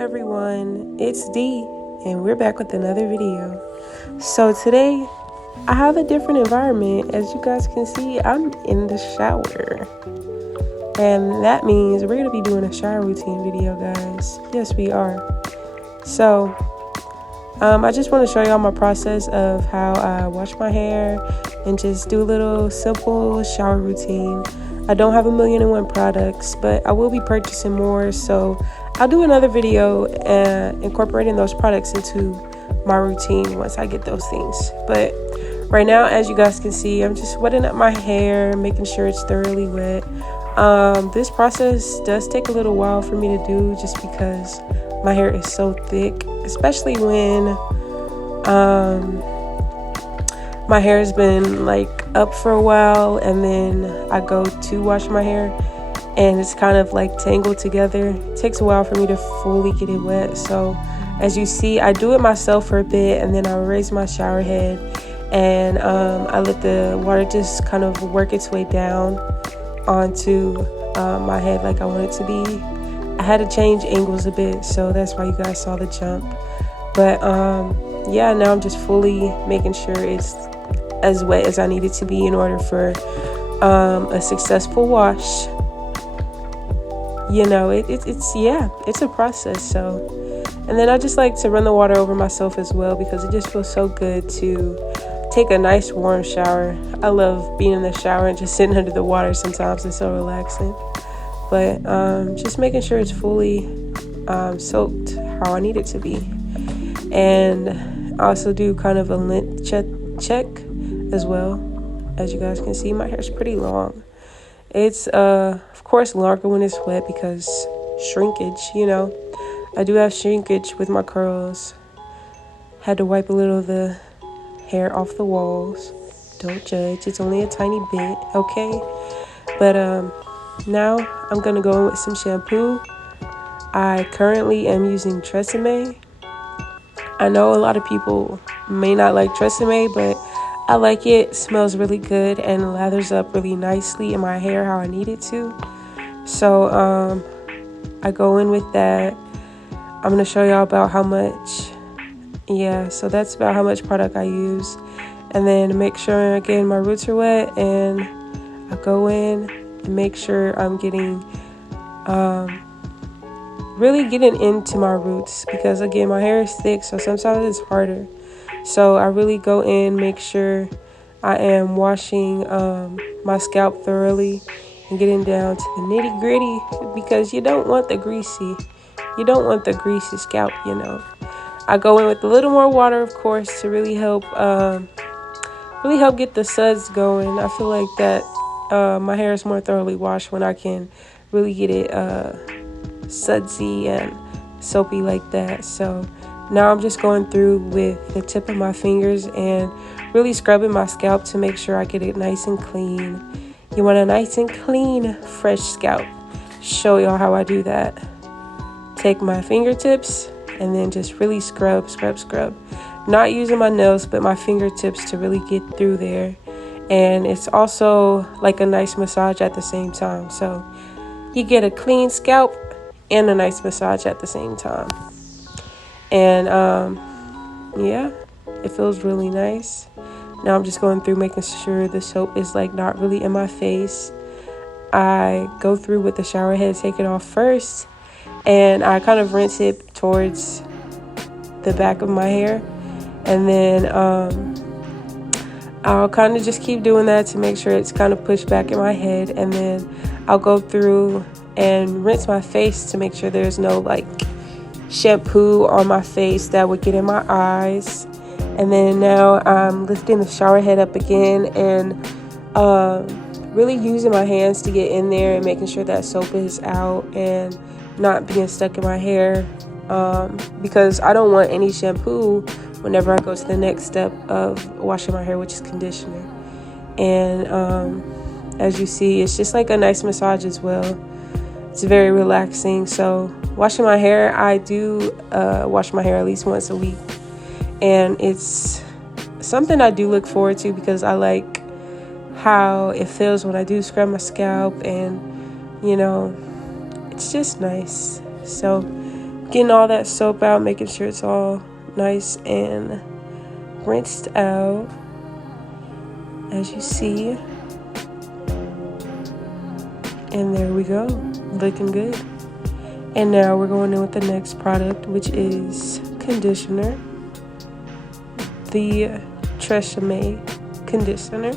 everyone, it's D and we're back with another video. So today I have a different environment. As you guys can see, I'm in the shower, and that means we're gonna be doing a shower routine video, guys. Yes, we are. So I just want to show y'all my process of how I wash my hair and just do a little simple shower routine. I don't have 1,000,001 products, but I will be purchasing more, so I'll do another video incorporating those products into my routine once I get those things. But right now, as you guys can see, I'm just wetting up my hair, making sure it's thoroughly wet. This process does take a little while for me to do just because my hair is so thick, especially when my hair has been like up for a while and then I go to wash my hair and it's kind of like tangled together. It takes a while for me to fully get it wet. So as you see, I do it myself for a bit and then I raise my shower head and I let the water just kind of work its way down onto my head like I want it to be. I had to change angles a bit, so that's why you guys saw the jump. But yeah, now I'm just fully making sure it's as wet as I need it to be in order for a successful wash. You know, it's a process. So, and then I just like to run the water over myself as well because it just feels so good to take a nice warm shower. I love being in the shower and just sitting under the water sometimes. It's so relaxing. But just making sure it's fully soaked how I need it to be. And I also do kind of a length check as well. As you guys can see, my hair is pretty long. It's of course longer when it's wet because shrinkage, you know. I do have shrinkage with my curls. Had to wipe a little of the hair off the walls. Don't judge, it's only a tiny bit, okay? But now I'm gonna go in with some shampoo. I currently am using Tresemme. I know a lot of people may not like Tresemme, but I like it. It smells really good and lathers up really nicely in my hair how I need it to. So I go in with that. I'm gonna show y'all about how much. Yeah, so that's about how much product I use. And then make sure again my roots are wet, and I go in and make sure I'm getting really getting into my roots because again my hair is thick, so sometimes it's harder. So I really go in, make sure I am washing my scalp thoroughly and getting down to the nitty gritty because you don't want the greasy scalp, you know. I go in with a little more water, of course, to really help get the suds going. I feel like that my hair is more thoroughly washed when I can really get it sudsy and soapy like that. So now I'm just going through with the tip of my fingers and really scrubbing my scalp to make sure I get it nice and clean. You want a nice and clean, fresh scalp. Show y'all how I do that. Take my fingertips and then just really scrub. Not using my nails, but my fingertips to really get through there. And it's also like a nice massage at the same time. So you get a clean scalp and a nice massage at the same time. And yeah, it feels really nice. Now I'm just going through making sure the soap is like not really in my face. I go through with the shower head, take it off first, and I kind of rinse it towards the back of my hair. And then I'll kind of just keep doing that to make sure it's kind of pushed back in my head. And then I'll go through and rinse my face to make sure there's no like shampoo on my face that would get in my eyes. And then now I'm lifting the shower head up again and really using my hands to get in there and making sure that soap is out and not being stuck in my hair, because I don't want any shampoo whenever I go to the next step of washing my hair, which is conditioner. And as you see, it's just like a nice massage as well. It's very relaxing. So washing my hair, I do wash my hair at least once a week, and it's something I do look forward to because I like how it feels when I do scrub my scalp, and you know, it's just nice. So getting all that soap out, making sure it's all nice and rinsed out, as you see. And there we go, looking good. And now we're going in with the next product, which is conditioner, the Tresemme conditioner.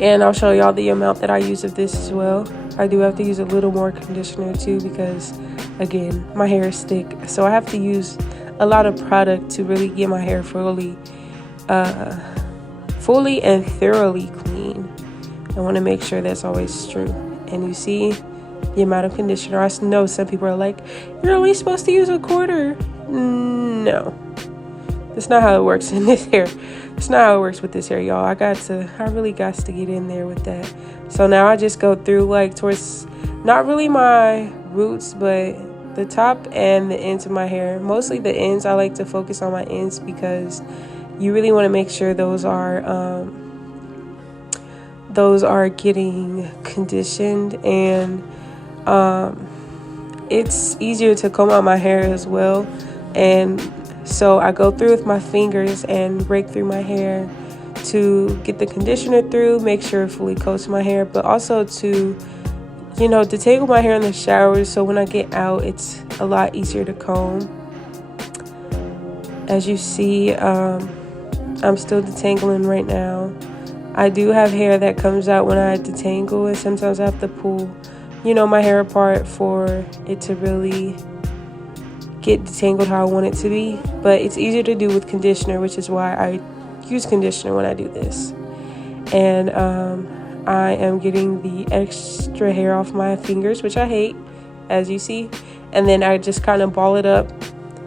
And I'll show y'all the amount that I use of this as well. I do have to use a little more conditioner too because, again, my hair is thick. So I have to use a lot of product to really get my hair fully and thoroughly clean. I want to make sure that's always true. And you see the amount of conditioner. I know some people are like, you're only supposed to use a quarter. No. That's not how it works in this hair. It's not how it works with this hair, y'all. I really got to get in there with that. So now I just go through like towards, not really my roots, but the top and the ends of my hair. Mostly the ends. I like to focus on my ends because you really want to make sure those are getting conditioned, and it's easier to comb out my hair as well. And so I go through with my fingers and rake through my hair to get the conditioner through, make sure it fully coats my hair, but also to, detangle my hair in the shower so when I get out, it's a lot easier to comb. As you see, I'm still detangling right now. I do have hair that comes out when I detangle, and sometimes I have to pull, my hair apart for it to really get detangled how I want it to be. But it's easier to do with conditioner, which is why I use conditioner when I do this. And I am getting the extra hair off my fingers, which I hate, as you see. And then I just kind of ball it up,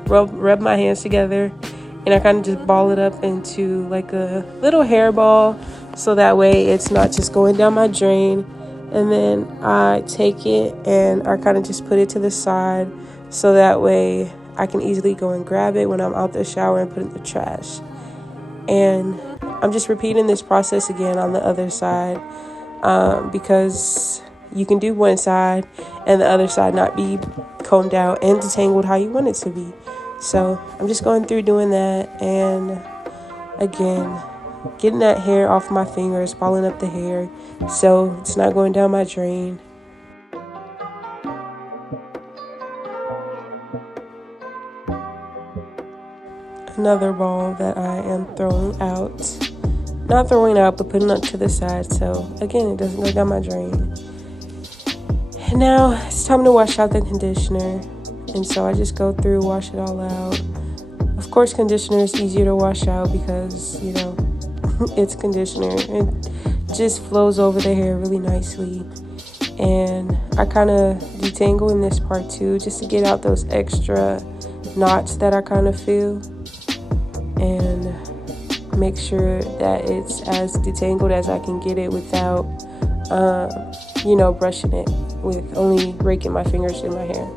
rub my hands together, and I kind of just ball it up into like a little hairball, so that way it's not just going down my drain. And then I take it and I kind of just put it to the side, so that way I can easily go and grab it when I'm out the shower and put it in the trash. And I'm just repeating this process again on the other side, because you can do one side and the other side not be combed out and detangled how you want it to be. So I'm just going through doing that, and again, getting that hair off my fingers, balling up the hair so it's not going down my drain. Another ball that I am throwing out. Not throwing out, but putting it to the side, so again, it doesn't go down my drain. And now it's time to wash out the conditioner. And so I just go through, wash it all out. Of course, conditioner is easier to wash out because, it's conditioner. It just flows over the hair really nicely. And I kind of detangle in this part too, just to get out those extra knots that I kind of feel. And make sure that it's as detangled as I can get it without, brushing it, with only raking my fingers in my hair.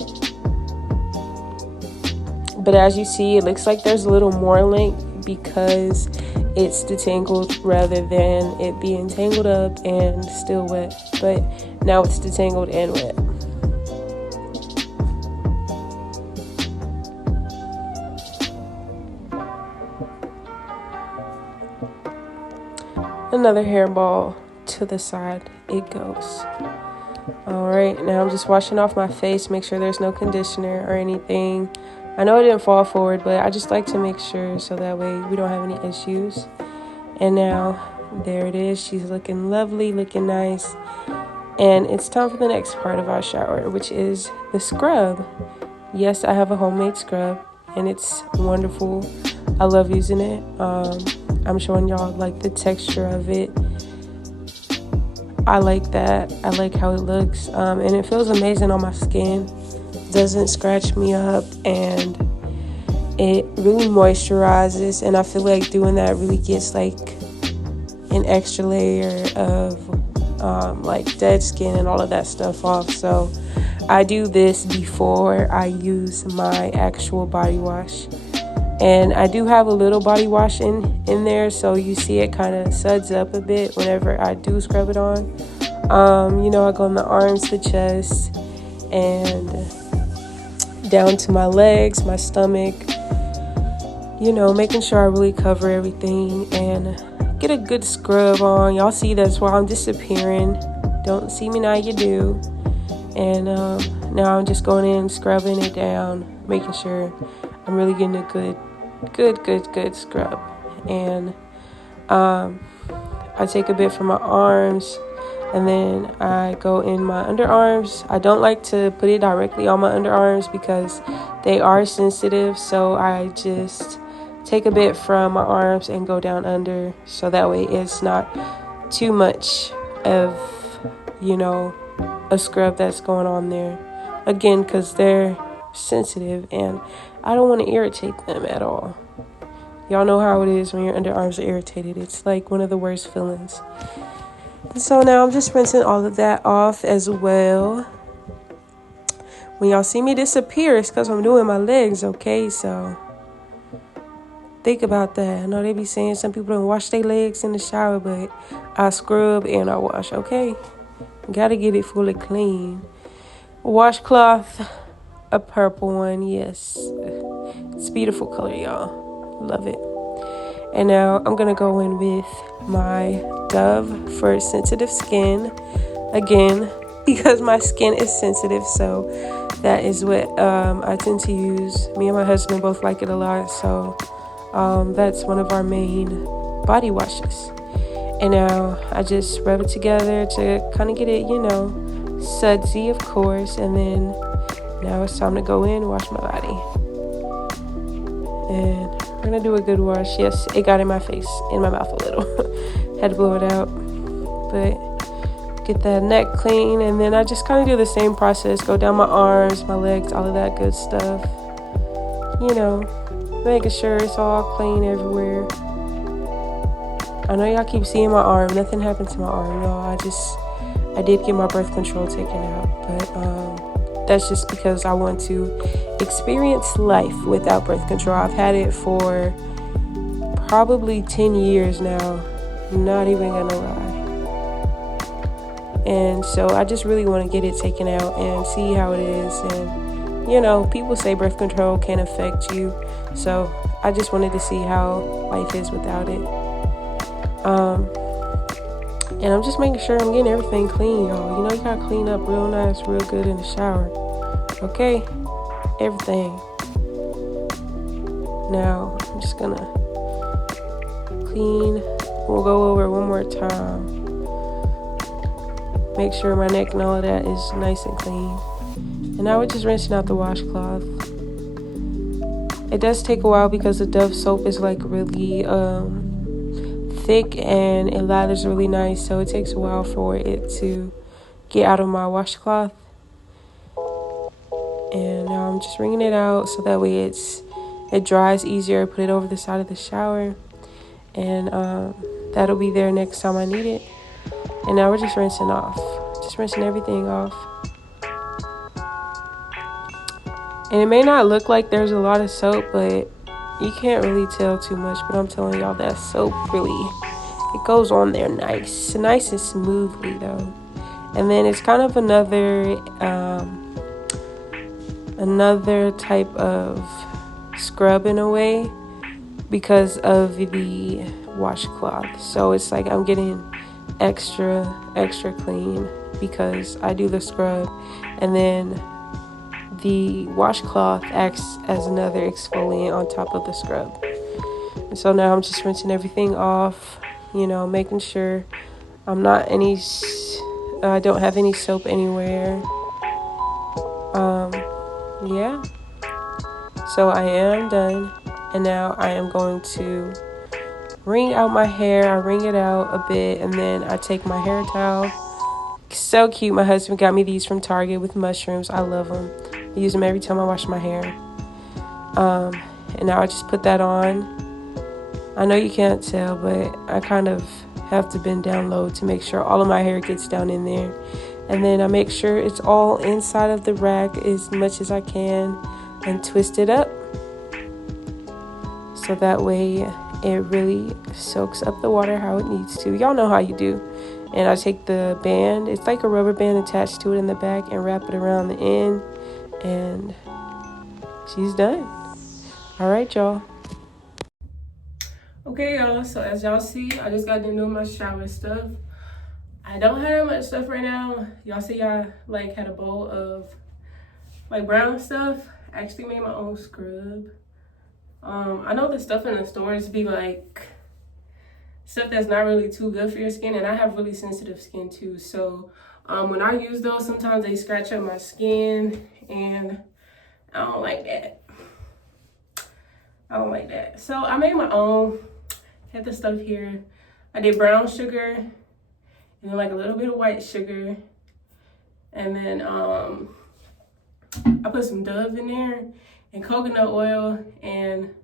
But as you see, it looks like there's a little more length because it's detangled rather than it being tangled up and still wet. But now it's detangled and wet. Another hairball to the side it goes. All right, now I'm just washing off my face, make sure there's no conditioner or anything. I know it didn't fall forward, but I just like to make sure so that way we don't have any issues. And now there it is. She's looking lovely, looking nice. And it's time for the next part of our shower, which is the scrub. Yes, I have a homemade scrub and it's wonderful. I love using it. I'm showing y'all like the texture of it. I like that. I like how it looks, and it feels amazing on my skin. Doesn't scratch me up, and it really moisturizes, and I feel like doing that really gets like an extra layer of like dead skin and all of that stuff off. So I do this before I use my actual body wash. And I do have a little body wash in there, so you see it kind of suds up a bit whenever I do scrub it on. I go in the arms, the chest, and down to my legs, my stomach, you know, making sure I really cover everything and get a good scrub on. Y'all see that's why I'm disappearing. Don't see me now, you do. And now I'm just going in, scrubbing it down, making sure I'm really getting a good scrub. And I take a bit from my arms, and then I go in my underarms. I don't like to put it directly on my underarms because they are sensitive, so I just take a bit from my arms and go down under, so that way it's not too much of, you know, a scrub that's going on there. Again, because they're sensitive and I don't want to irritate them at all. Y'all know how it is when your underarms are irritated. It's like one of the worst feelings. So now I'm just rinsing all of that off as well. When y'all see me disappear, it's because I'm doing my legs, okay? So think about that. I know they be saying some people don't wash their legs in the shower, but I scrub and I wash, okay? Gotta get it fully clean. Washcloth, a purple one, yes. It's a beautiful color, y'all. Love it. And now I'm gonna go in with my Dove for sensitive skin. Again, because my skin is sensitive, so that is what I tend to use. Me and my husband both like it a lot, so that's one of our main body washes. And now I just rub it together to kind of get it, you know, sudsy, of course. And then now it's time to go in and wash my body. And we're going to do a good wash. Yes, it got in my face, in my mouth a little. Had to blow it out. But get that neck clean. And then I just kind of do the same process. Go down my arms, my legs, all of that good stuff. You know, making sure it's all clean everywhere. I know y'all keep seeing my arm. Nothing happened to my arm, y'all. I did get my birth control taken out, but that's just because I want to experience life without birth control. I've had it for probably 10 years now. Not even gonna lie. And so I just really want to get it taken out and see how it is. And, you know, people say birth control can affect you. So I just wanted to see how life is without it. And I'm just making sure I'm getting everything clean, y'all. You know, you gotta clean up real nice, real good in the shower. Okay? Everything. Now, I'm just gonna clean. We'll go over it one more time. Make sure my neck and all of that is nice and clean. And now we're just rinsing out the washcloth. It does take a while because the Dove soap is like really thick and it lathers really nice, so it takes a while for it to get out of my washcloth. And now I'm just wringing it out so that way it dries easier. Put it over the side of the shower, and that'll be there next time I need it. And now we're just rinsing everything off. And it may not look like there's a lot of soap, but you can't really tell too much, but I'm telling y'all that soap really, it goes on there nice and smoothly though. And then it's kind of another type of scrub in a way because of the washcloth. So it's like I'm getting extra clean because I do the scrub, and then the washcloth acts as another exfoliant on top of the scrub. And so now I'm just rinsing everything off, you know, making sure I don't have any soap anywhere. Yeah. So I am done, and now I am going to wring out my hair. I wring it out a bit, and then I take my hair towel. So cute. My husband got me these from Target with mushrooms. I love them. I use them every time I wash my hair. And now I just put that on. I know you can't tell, but I kind of have to bend down low to make sure all of my hair gets down in there. And then I make sure it's all inside of the rack as much as I can and twist it up. So that way it really soaks up the water how it needs to. Y'all know how you do. And I take the band, it's like a rubber band attached to it in the back, and wrap it around the end. And she's done. All right, y'all. Okay, y'all, so as y'all see, I just got done doing my shower stuff. I don't have that much stuff right now. Y'all see I like had a bowl of like brown stuff. I actually made my own scrub. I know the stuff in the stores be like stuff that's not really too good for your skin, and I have really sensitive skin too. So when I use those, sometimes they scratch up my skin, and I don't like that. I don't like that. So I made my own. Had the stuff here. I did brown sugar and then like a little bit of white sugar, and then I put some Dove in there and coconut oil and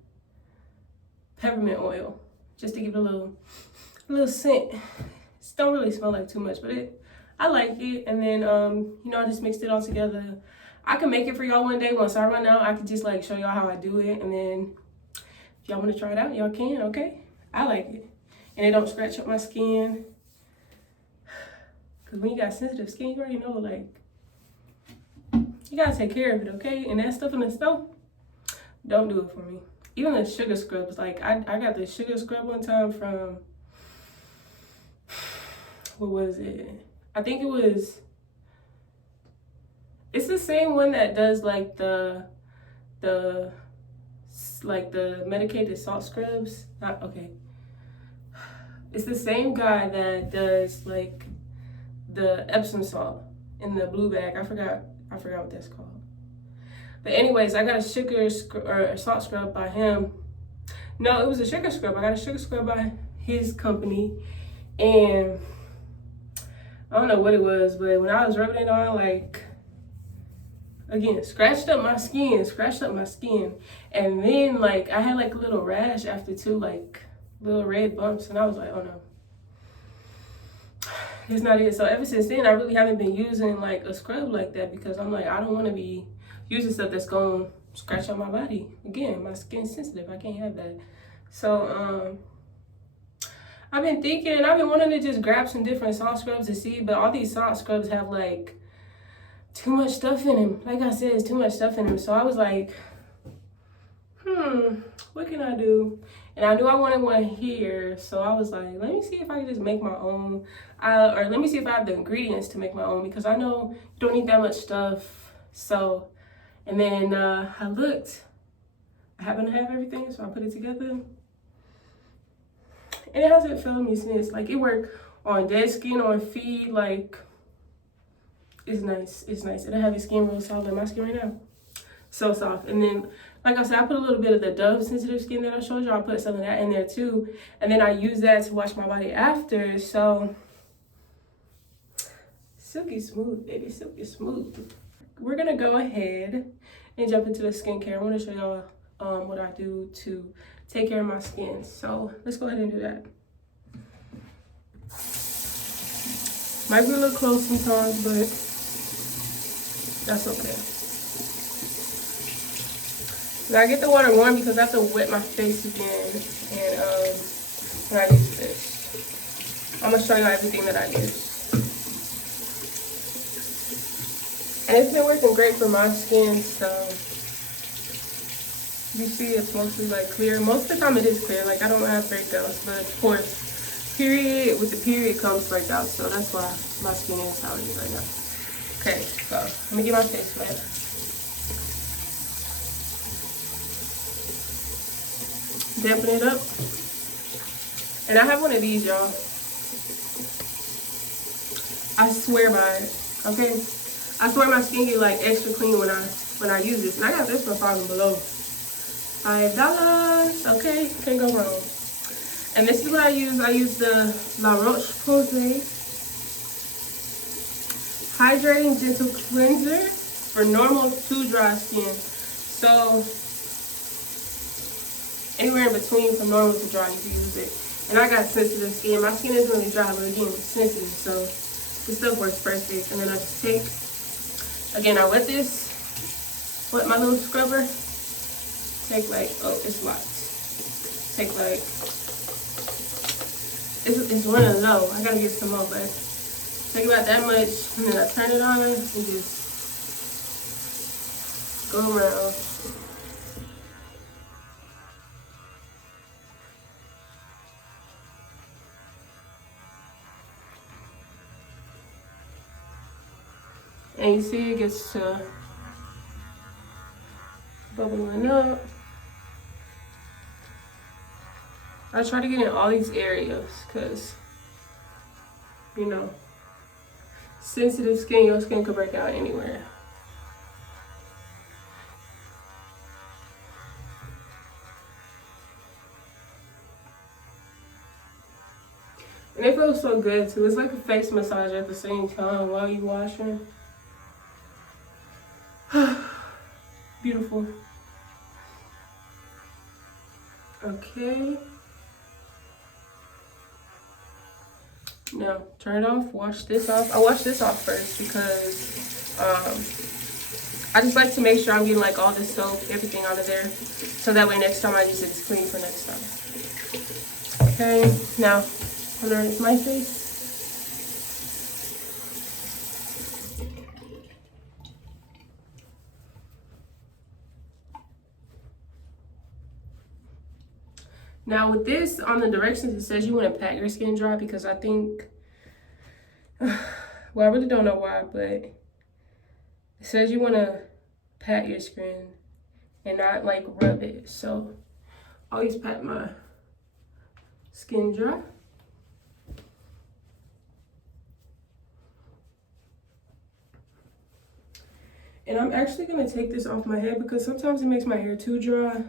peppermint oil just to give it a little scent. It don't really smell like too much, but I like it. And then you know, I just mixed it all together. I can make it for y'all one day. Once I run out, I can just like show y'all how I do it, and then if y'all want to try it out, y'all can. Okay, I like it, and it don't scratch up my skin. Cause when you got sensitive skin, you already know, like, you gotta take care of it, okay? And that stuff in the stove, don't do it for me. Even the sugar scrubs, like I got the sugar scrub one time from, what was it? I think it's the same one that does like the medicated salt scrubs. Okay. It's the same guy that does like the Epsom salt in the blue bag. I forgot what that's called. But anyways, I got a salt scrub by him. No, it was a sugar scrub. I got a sugar scrub by his company, and I don't know what it was, but when I was rubbing it on, like, again, scratched up my skin, and then like I had like a little rash after too, like little red bumps, and I was like, oh no, it's not it. So ever since then, I really haven't been using like a scrub like that, because I'm like, I don't want to be using stuff that's going to scratch up my body. Again, my skin's sensitive. I can't have that. So I've been thinking, I've been wanting to just grab some different salt scrubs to see, but all these salt scrubs have like too much stuff in them. Like I said, it's too much stuff in them. So I was like, what can I do? And I knew I wanted one here, so I was like, let me see if I can just make my own, or let me see if I have the ingredients to make my own, because I know you don't need that much stuff. So, and then I looked, I happen to have everything, so I put it together, and it hasn't failed me since. Like, it worked on dead skin, on feet, like, it's nice. And I have a skin real soft, like my skin right now, so soft. And then, like I said, I put a little bit of the Dove sensitive skin that I showed you. I put some of that in there too. And then I use that to wash my body after. So, silky smooth, baby, silky smooth. We're gonna go ahead and jump into the skincare. I wanna show y'all what I do to take care of my skin. So let's go ahead and do that. Might be a little close sometimes, but that's okay. Now I get the water warm because I have to wet my face again, and when I use this, I'm gonna show you everything that I use. And it's been working great for my skin, so you see it's mostly like clear. Most of the time it is clear, like I don't have breakouts, but of course, with the period comes breakouts, so that's why my skin is how it is right now. Okay, so let me get my face wet. Dampen it up. And I have one of these, y'all. I swear by it, okay? I swear my skin get like extra clean when I use this. And I got this for $5 below. $5, okay? Can't go wrong. And this is what I use. I use the La Roche-Posay Hydrating Gentle Cleanser for normal to dry skin. So anywhere in between from normal to dry, you can use it. And I got sensitive skin. My skin isn't really dry, but again, it's sensitive. So this stuff works perfect. And then I just take, again, I wet my little scrubber. Take like, oh, it's locked. Take like, it's running low. I gotta get some more, but take about that much. And then I turn it on and just go around. And you see it gets to bubbling up. I try to get in all these areas because, you know, sensitive skin, your skin could break out anywhere. And it feels so good too. It's like a face massage at the same time while you washing. Beautiful. Okay. Now turn it off, wash this off. I wash this off first because I just like to make sure I'm getting like all the soap, everything out of there. So that way next time I use it, it's clean for next time. Okay, now underneath my face. Now with this, on the directions, it says you want to pat your skin dry because I think, well, I really don't know why, but it says you want to pat your skin and not like rub it. So I always pat my skin dry. And I'm actually going to take this off my head because sometimes it makes my hair too dry.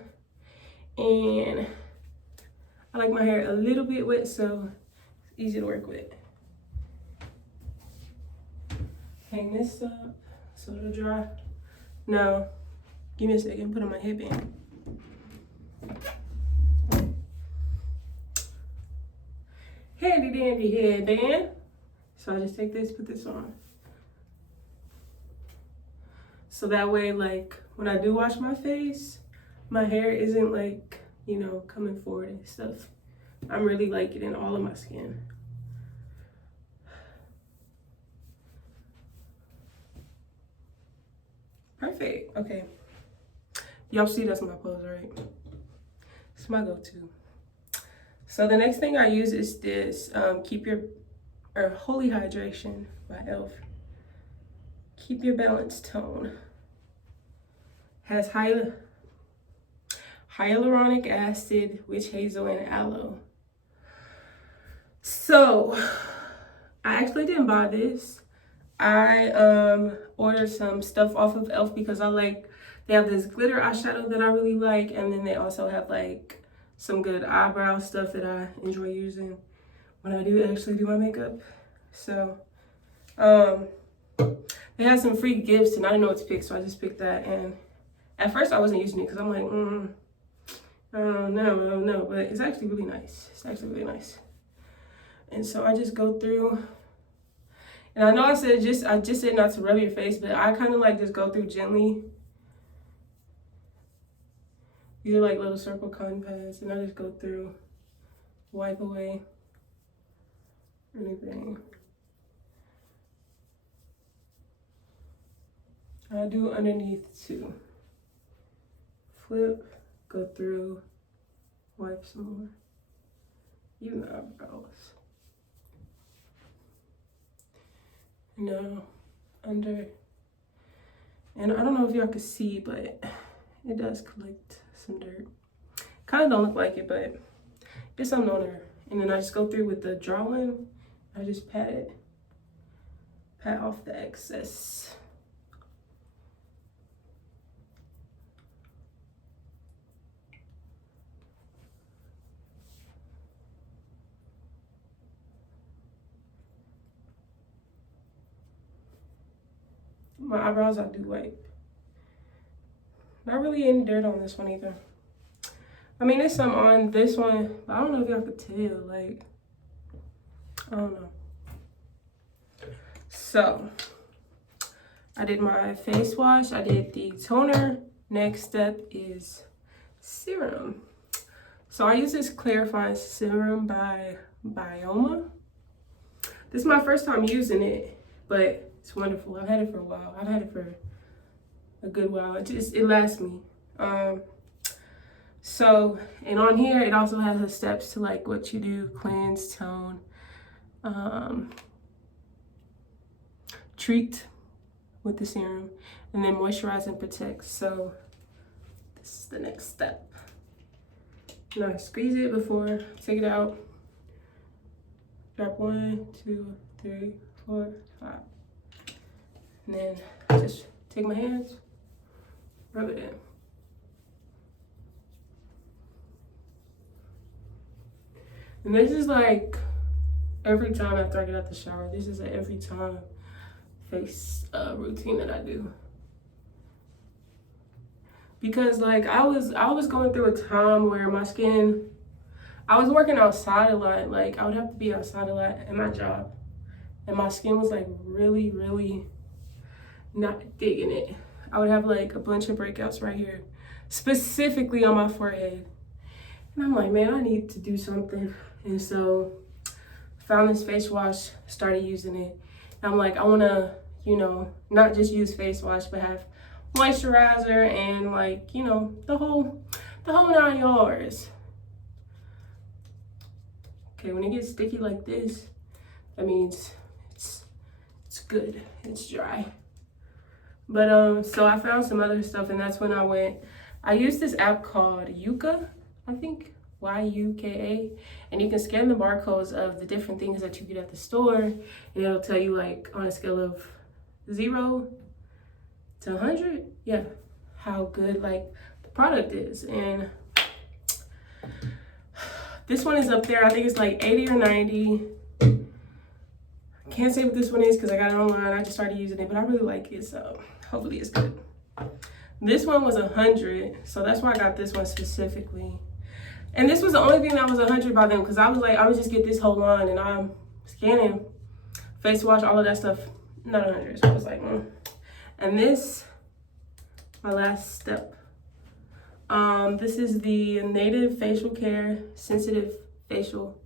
And I like my hair a little bit wet, so it's easy to work with. Hang this up so it'll dry. Now, give me a second, put on my headband. Handy dandy headband. So I just take this, put this on. So that way, like, when I do wash my face, my hair isn't like, you know, coming forward and stuff. I'm really like it in all of my skin. Perfect. Okay. Y'all see that's my pose, right? It's my go-to. So the next thing I use is this Holy Hydration by e.l.f. Keep Your Balanced Tone. Has hyaluronic acid, witch hazel, and aloe. So I actually didn't buy this. I ordered some stuff off of e.l.f. because they have this glitter eyeshadow that I really like, and then they also have like some good eyebrow stuff that I enjoy using when I do actually do my makeup. So they had some free gifts and I didn't know what to pick, so I just picked that. And at first I wasn't using it because I'm like, I don't know, but it's actually really nice. It's actually really nice. And so I just go through, and I know I just said not to rub your face, but I kind of like just go through gently. These are like little circle cotton pads, and I just go through, wipe away anything. I do underneath too. Flip, go through, wipe some more. Even the eyebrows. No, under. And I don't know if y'all can see, but it does collect some dirt. Kind of don't look like it, but it's something on there. And then I just go through with the drawing. I just pat off the excess. My eyebrows I do wipe. Not really any dirt on this one either. I mean, there's some on this one, but I don't know if y'all could tell. Like, I don't know. So, I did my face wash. I did the toner. Next step is serum. So, I use this clarifying serum by Bioma. This is my first time using it, but it's wonderful. I've had it for a while. I've had it for a good while. It lasts me. So, and on here, it also has the steps to like what you do: cleanse, tone, treat, with the serum, and then moisturize and protect. So this is the next step. Now squeeze it before, take it out. Drop 1, 2, 3, 4, 5. And then just take my hands, rub it in. And this is like every time after I get out the shower. This is an every time face routine that I do. Because like I was going through a time where my skin, I was working outside a lot. Like I would have to be outside a lot at my job. And my skin was like really, really not digging it. I would have like a bunch of breakouts right here, specifically on my forehead. And I'm like, man, I need to do something. And so found this face wash, started using it. And I'm like, I wanna, you know, not just use face wash, but have moisturizer and like, you know, the whole 9 yards. Okay, when it gets sticky like this, that means it's good, it's dry. But so I found some other stuff, and that's when I used this app called Yuka, I think, Y-U-K-A, and you can scan the barcodes of the different things that you get at the store, and it'll tell you like on a scale of 0 to 100, yeah, how good like the product is. And this one is up there. I think it's like 80 or 90. Can't say what this one is because I got it online. I just started using it, but I really like it, so hopefully it's good. This one was 100, so that's why I got this one specifically. And this was the only thing that was 100 by them, because I was like, I would just get this whole line, and I'm scanning, face wash, all of that stuff, not 100. So I was like, And this, my last step. This is the Native Facial Care Sensitive Facial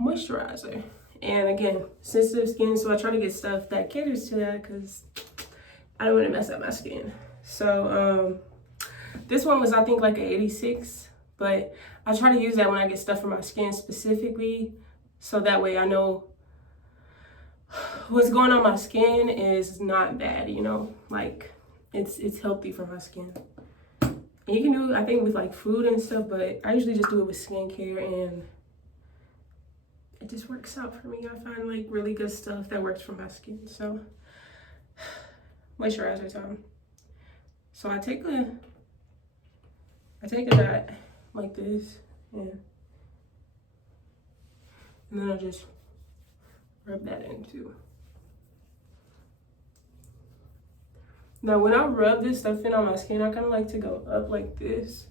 Moisturizer. And again, sensitive skin, so I try to get stuff that caters to that because I don't want to mess up my skin. So this one was, I think, like an 86, but I try to use that when I get stuff for my skin specifically, so that way I know what's going on my skin is not bad, you know, like it's healthy for my skin. And you can do, I think, with like food and stuff, but I usually just do it with skincare, and it just works out for me. I find like really good stuff that works for my skin. So moisturizer time. So I take a dot like this, and then I just rub that in too. Now when I rub this stuff in on my skin, I kind of like to go up like this,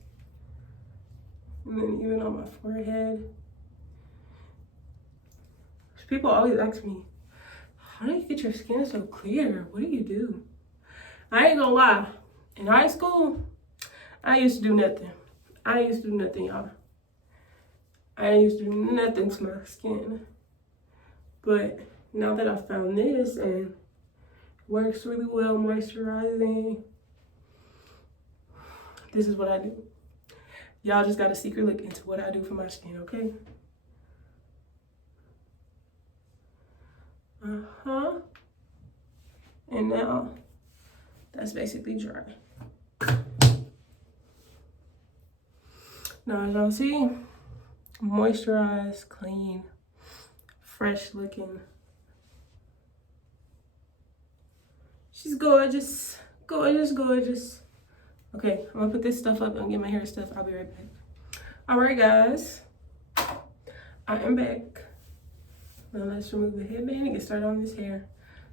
and then even on my forehead. People always ask me, how do you get your skin so clear? What do you do? I ain't gonna lie. In high school, I used to do nothing. Y'all. I used to do nothing to my skin. But now that I found this and it works really well moisturizing, this is what I do. Y'all just got a secret look into what I do for my skin, okay? And now that's basically dry. Now as y'all see, moisturized, clean, fresh looking. She's gorgeous, gorgeous, gorgeous. Okay, I'm gonna put this stuff up and get my hair stuff. I'll be right back. All right, guys, I am back. Now let's remove the headband and get started on this hair.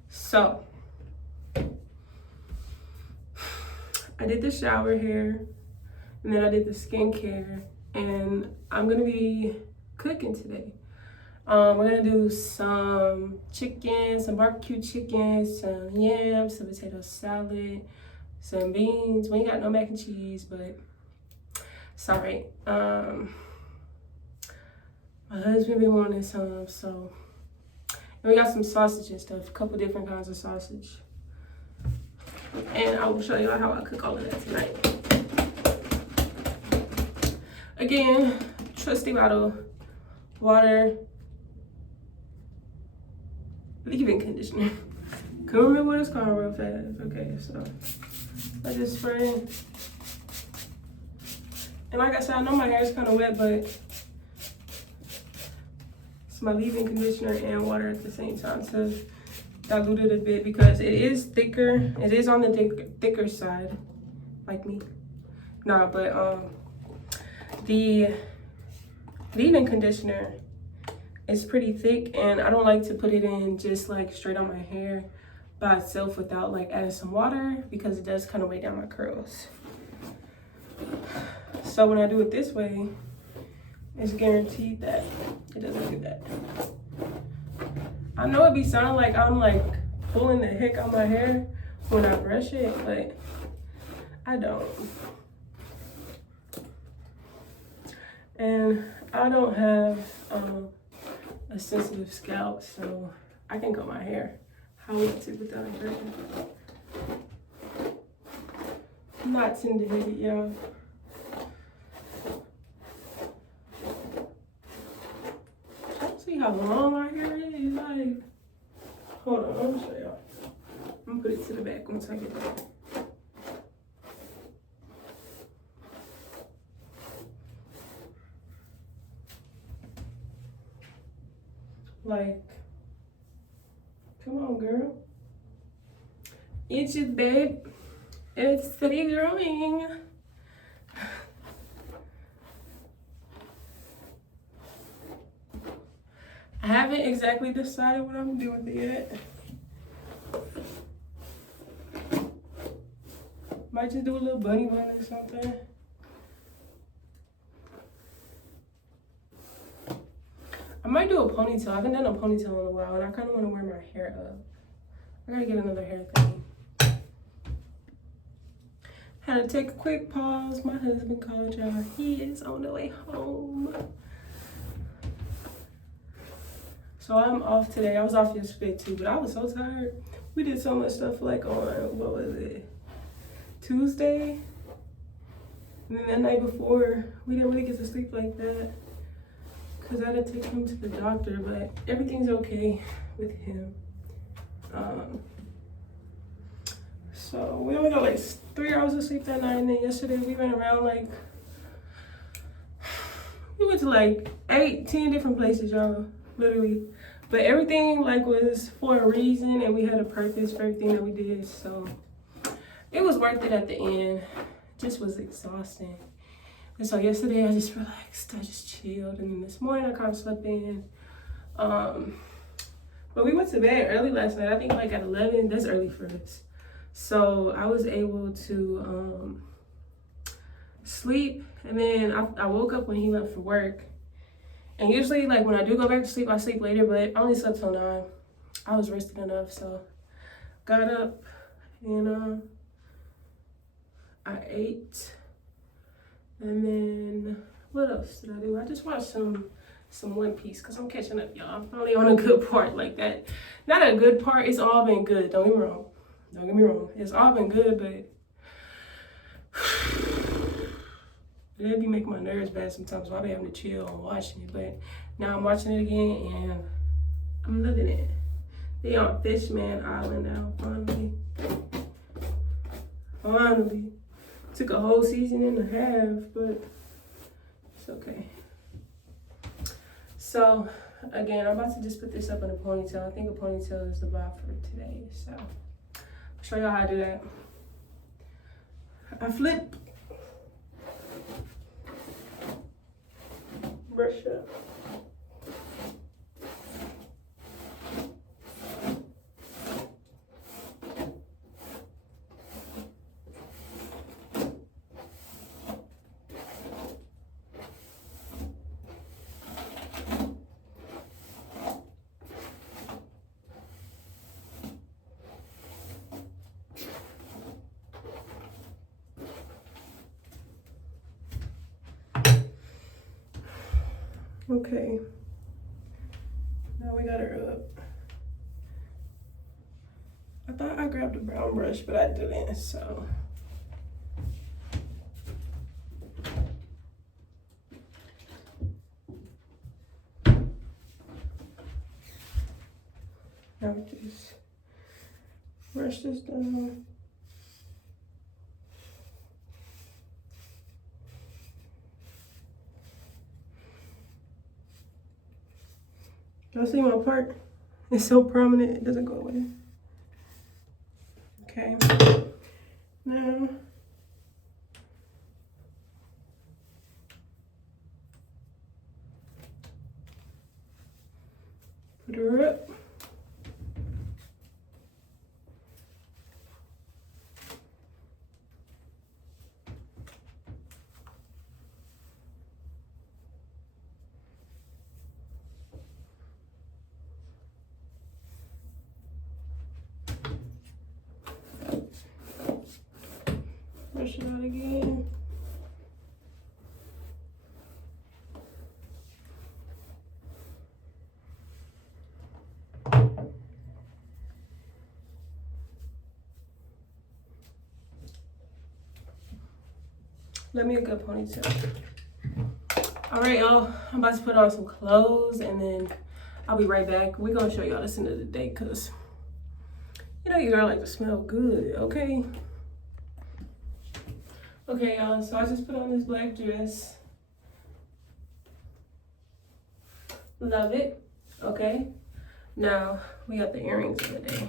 So, I did the shower hair, and then I did the skincare, and I'm gonna be cooking today. We're gonna do some chicken, some barbecue chicken, some yams, some potato salad, some beans. We ain't got no mac and cheese, but it's all right. My husband been wanting some, so. And we got some sausage and stuff, a couple different kinds of sausage. And I will show you how I cook all of that tonight. Again, trusty bottle, water, leave-in conditioner. Couldn't remember what it's called real fast. Okay, so I just spray. And like I said, I know my hair is kind of wet, but it's my leave-in conditioner and water at the same time to dilute it a bit because it is thicker. It is on the thicker side, like me. Nah, but the leave-in conditioner is pretty thick, and I don't like to put it in just like straight on my hair by itself without like adding some water because it does kind of weigh down my curls. So when I do it this way, it's guaranteed that it doesn't do that. I know it be sounding like I'm like pulling the heck out my hair when I brush it, but I don't. And I don't have a sensitive scalp, so I can cut my hair how I want to without it hurting. I'm not tender-headed, y'all. See how long my hair is? Like, hold on, let me show y'all. I'm gonna put it to the back once I get back. Like, come on, girl. It's just, babe. It's steady growing. I haven't exactly decided what I'm doing with it yet. Might just do a little bunny bun or something. I might do a ponytail. I haven't done a ponytail in a while, and I kind of want to wear my hair up. I gotta get another hair thing. Had to take a quick pause. My husband called, y'all. He is on the way home. So I'm off today. I was off yesterday too, but I was so tired. We did so much stuff like on, what was it? Tuesday? And then that night before, we didn't really get to sleep like that because I had to take him to the doctor, but everything's okay with him. So we only got like 3 hours of sleep that night, and then yesterday we went around like, we went to like 8-10 different places, y'all, literally. But everything like was for a reason, and we had a purpose for everything that we did, so it was worth it at the end. It just was exhausting. And so yesterday I just relaxed, I just chilled, and then this morning I kind of slept in. But we went to bed early last night, I think like at 11, that's early for us. So I was able to sleep, and then I woke up when he left for work. And usually, like, when I do go back to sleep, I sleep later, but I only slept till 9. I was rested enough, so got up, and I ate. And then, what else did I do? I just watched some One Piece, because I'm catching up, y'all. I'm finally on a good part like that. Not a good part, it's all been good, don't get me wrong. Don't get me wrong. It's all been good, but it be making my nerves bad sometimes, so I be having to chill on watching it. But now I'm watching it again, and I'm loving it. They on Fishman Island now, finally. Finally. Took a whole season and a half, but it's okay. So, again, I'm about to just put this up in a ponytail. I think a ponytail is the vibe for today, so I'll show y'all how to do that. I flip. Brush up. Okay, now we got her up. I thought I grabbed a brown brush, but I didn't, so. Now we just Brush this down. Y'all see my part? It's so prominent, it doesn't go away. Okay. Now, put her up. Brush it out again. Let me a good ponytail. All right, y'all. I'm about to put on some clothes and then I'll be right back. We're gonna show y'all this end of the day because you know your girl like to smell good, okay? Okay, y'all. So I just put on this black dress. Love it. Okay. Now we got the earrings of the day.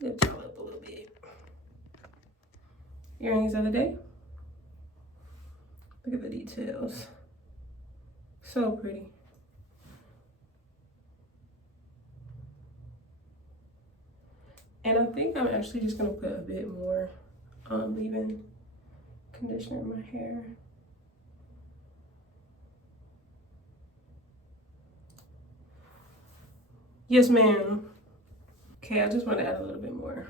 Lift y'all up a little bit. Earrings of the day. Look at the details. So pretty. And I think I'm actually just gonna put a bit more leave-in conditioner in my hair. Yes, ma'am. Okay, I just want to add a little bit more.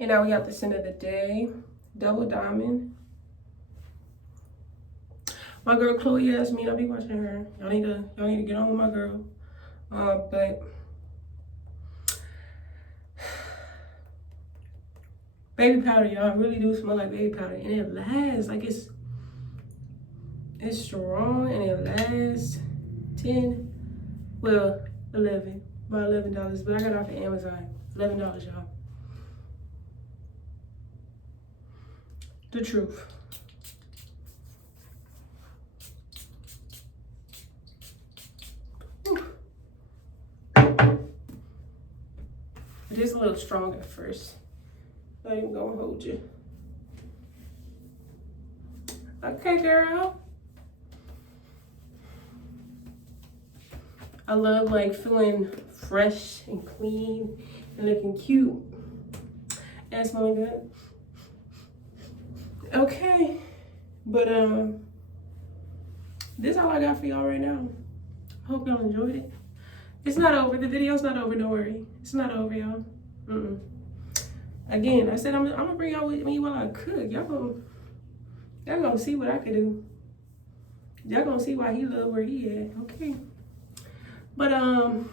And now we got the scent of the day, Double Diamond. My girl Chloe asked me, I'll be watching her. Y'all need to get on with my girl. But baby powder, y'all really do smell like baby powder, and it lasts. Like it's strong and it lasts 10, well 11, about $11. But I got it off of Amazon, $11, y'all. The truth. It is a little strong at first. Not even gonna hold you. Okay, girl. I love like feeling fresh and clean and looking cute and smelling good. Okay, but this is all I got for y'all right now. Hope y'all enjoyed it. It's not over. The video's not over. Don't worry. It's not over, y'all. Again, I said I'm gonna bring y'all with me while I cook. Y'all gonna see what I could do. Y'all gonna see why he love where he at. Okay. But I'll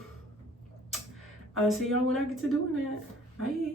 see y'all when I get to doing that. Bye.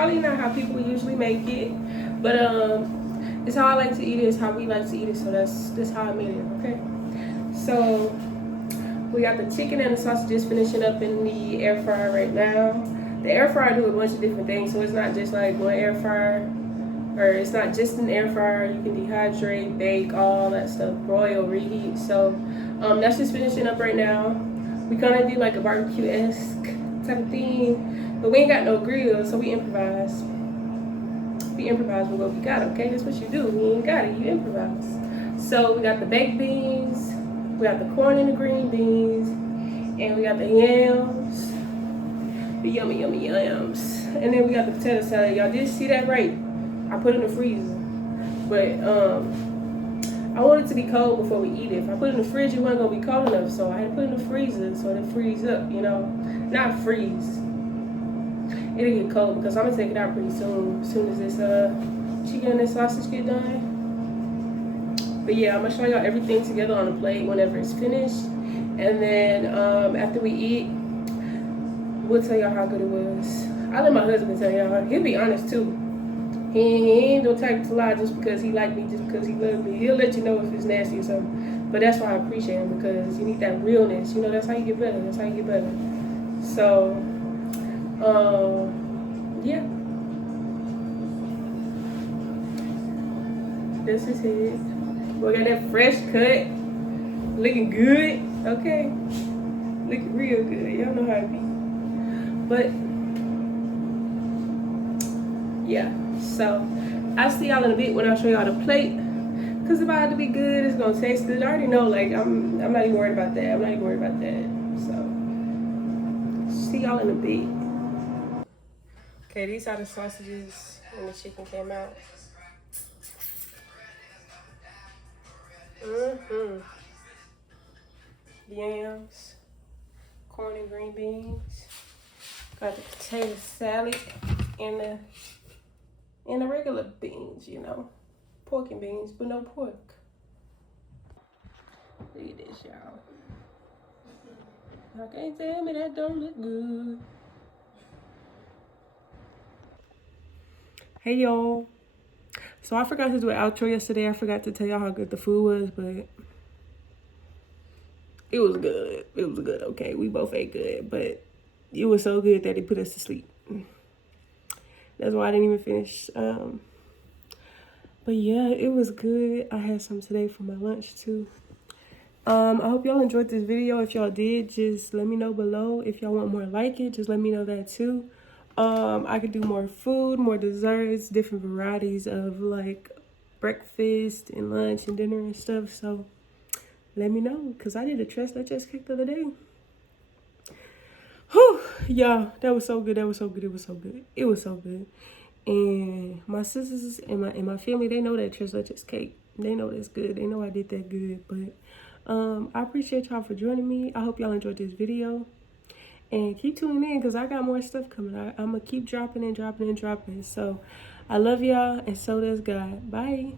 probably not how people usually make it, but it's how I like to eat it. It's how we like to eat it. So that's how I made it. Okay. So we got the chicken and the sausages finishing up in the air fryer right now. The air fryer do a bunch of different things, so it's not just like one air fryer, or it's not just an air fryer. You can dehydrate, bake, all that stuff, broil, reheat. So that's just finishing up right now. We kind of do like a barbecue-esque type of thing, but we ain't got no grill, so we improvise. We improvise with what we got, okay? That's what you do. You ain't got it, you improvise. So we got the baked beans, we got the corn and the green beans, and we got the yams, the yummy yams. And then we got the potato salad. Y'all did see that right. I put it in the freezer. But I want it to be cold before we eat it. If I put it in the fridge, it wasn't gonna be cold enough. So I had to put it in the freezer so it'll freeze up, you know. Not freeze. It'll get cold because I'm gonna take it out pretty soon. As soon as this chicken and this sausage get done. But yeah, I'm gonna show y'all everything together on the plate whenever it's finished. And then after we eat, we'll tell y'all how good it was. I let my husband tell y'all. He'll be honest too. He ain't no type to lie just because he like me, just because he loves me. He'll let you know if it's nasty or something. But that's why I appreciate him, because you need that realness. You know, that's how you get better. That's how you get better. So, yeah. This is it. We got that fresh cut. Looking good. Okay. Looking real good. Y'all know how it be. But, yeah. So I'll see y'all in a bit when I show y'all the plate, because if I had to be good, it's gonna taste good. I already know, like I'm not even worried about that. I'm not even worried about that. So see y'all in a bit. Okay, these are the sausages when the chicken came out. Yams, corn and green beans. Got the potato salad and the regular beans, you know, pork and beans, but no pork. Look at this, y'all. Y'all can't tell me that don't look good. Hey, y'all. So I forgot to do an outro yesterday. I forgot to tell y'all how good the food was, but it was good. It was good, okay? We both ate good, but it was so good that it put us to sleep. That's why I didn't even finish. But yeah, it was good. I had some today for my lunch too. I hope y'all enjoyed this video. If y'all did, just let me know below. If y'all want more like it, just let me know that too. I could do more food, more desserts, different varieties of like breakfast and lunch and dinner and stuff. So let me know, because I did a trust I just kicked the other day. Whew, yeah, that was so good. That was so good. It was so good. It was so good. And my sisters and my family, they know that trust I just cake. They know that's good. They know I did that good. But I appreciate y'all for joining me. I hope y'all enjoyed this video. And keep tuning in, because I got more stuff coming. I'm going to keep dropping and dropping and dropping. So I love y'all, and so does God. Bye.